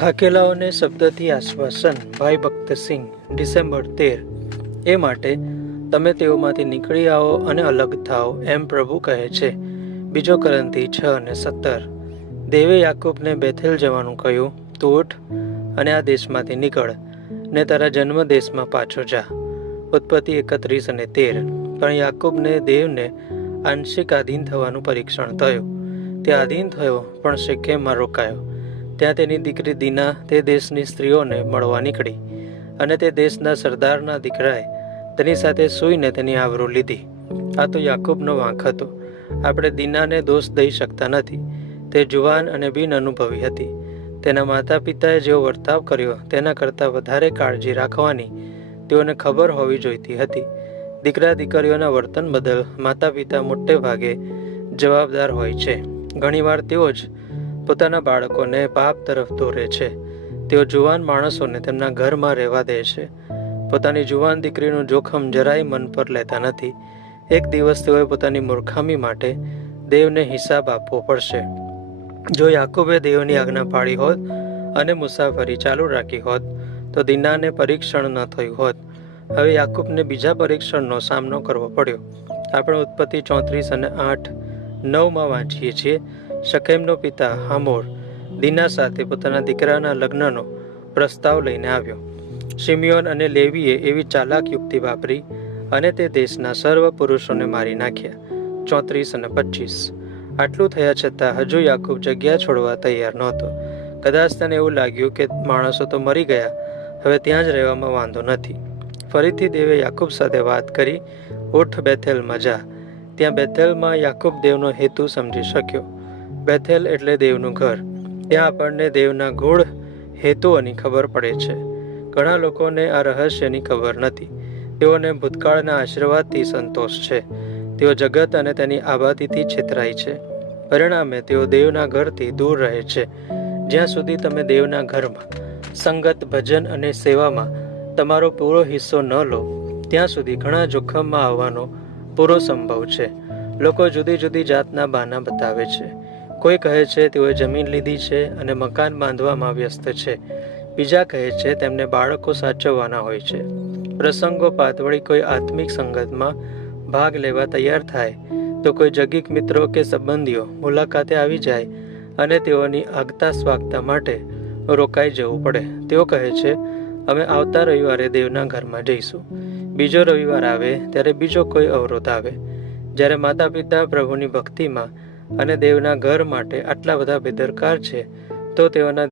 થાકેલાઓને શબ્દથી આશ્વાસન. ભાઈ ભક્તસિંહ. ડિસેમ્બર 13. એ માટે તમે તેઓમાંથી નીકળી આવો અને અલગ થાઓ, એમ પ્રભુ કહે છે. 2 કોરિન્થી 6:17. દેવે યાકૂબને બેથેલ જવાનું કહ્યું. તું ઉઠ અને આ દેશમાંથી નીકળ ને તારા જન્મ દેશમાં પાછો જા. ઉત્પત્તિ 31:13. પણ યાકૂબને દેવને આંશિક આધીન થવાનું પરીક્ષણ થયું. તે આધીન થયો પણ શેકેમમાં રોકાયો. ત્યાં તેની દીકરી દીના તે દેશની સ્ત્રીઓને મળવા નીકળી અને તે દેશના સરદારના દીકરાએ તેની સાથે સૂઈને તેની આવરો લીધી. આ તો યાકૂબનો વાંક હતો. આપણે દીનાને દોષ દઈ શકતા નથી. તે જુવાન અને બિન અનુભવી હતી. તેના માતા પિતાએ જેવો વર્તાવ કર્યો તેના કરતાં વધારે કાળજી રાખવાની તેઓને ખબર હોવી જોઈતી હતી. દીકરા દીકરીઓના વર્તન બદલ માતા પિતા મોટે ભાગે જવાબદાર હોય છે. ઘણીવાર તેઓ જ પોતાના બાળકોને પાપ તરફ દોરે છે. તેઓ જુવાન માણસોને તેમના ઘરમાં રહેવા દે છે. પોતાની જુવાન દીકરીનું જોખમ જરાય મન પર લેતા નથી. એક દિવસ તેઓએ પોતાની મૂર્ખામી માટે દેવને હિસાબ આપવો પડશે. જો યાકૂબે દેવની આજ્ઞા પાળી હોત અને મુસાફરી ચાલુ રાખી હોત તો દીનાને પરીક્ષણ ન થયું હોત. હવે યાકૂબને બીજા પરીક્ષણનો સામનો કરવો પડ્યો. આપણે ઉત્પત્તિ 34:8-9 વાંચીએ છીએ. શકેમનો પિતા હામોર દીના સાથે પોતાના દીકરાના લગ્નનો પ્રસ્તાવ લઈને આવ્યો. શિમિયોન અને લેવીએ એવી ચાલાક યુક્તિ વાપરી અને તે દેશના સર્વ પુરુષોને મારી નાખ્યા. 34:25. આટલું થયા છતાં હજુ યાકૂબ જગ્યા છોડવા તૈયાર નહોતો. કદાચ તેને એવું લાગ્યું કે માણસો તો મરી ગયા, હવે ત્યાં જ રહેવામાં વાંધો નથી. ફરીથી દેવે યાકૂબ સાથે વાત કરી. ઉઠ, બેથેલમાં જા. ત્યાં બેથેલમાં યાકૂબ દેવનો હેતુ સમજી શક્યો. બેથેલ એટલે દેવનું ઘર. ત્યાં આપણને દેવના ગૂઢ હેતુઓની ખબર પડે છે. ઘણા લોકોને આ રહસ્યની ખબર નથી. તેઓને ભૂતકાળના આશીર્વાદથી સંતોષ છે. તેઓ જગત અને તેની આબાદીથી છેતરાય છે. પરિણામે તેઓ દેવના ઘરથી દૂર રહે છે. જ્યાં સુધી તમે દેવના ઘરમાં સંગત, ભજન અને સેવામાં તમારો પૂરો હિસ્સો ન લો ત્યાં સુધી ઘણા જોખમમાં આવવાનો પૂરો સંભવ છે. લોકો જુદી જુદી જાતના બહાના બતાવે છે. કોઈ કહે છે તેઓએ જમીન લીધી છે અને મકાન બાંધવામાં વ્યસ્ત છે. બીજા કહે છે તેમને બાળકો સાચવવાના હોય છે. પ્રસંગોપાત વળી કોઈ આત્મિક સંગતમાં ભાગ લેવા તૈયાર થાય તો કોઈ જગીક મિત્રો કે સંબંધીઓ મુલાકાતે આવી જાય અને તેઓની આગતા સ્વાગતા માટે રોકાઈ જવું પડે. તેઓ કહે છે અમે આવતા રવિવારે દેવના ઘરમાં જઈશું. બીજો રવિવાર આવે ત્યારે બીજો કોઈ અવરોધ આવે. જ્યારે માતા પિતા પ્રભુની ભક્તિમાં અને દેવના ઘર માટે આટલા બધા બેદરકાર છે તો તેઓના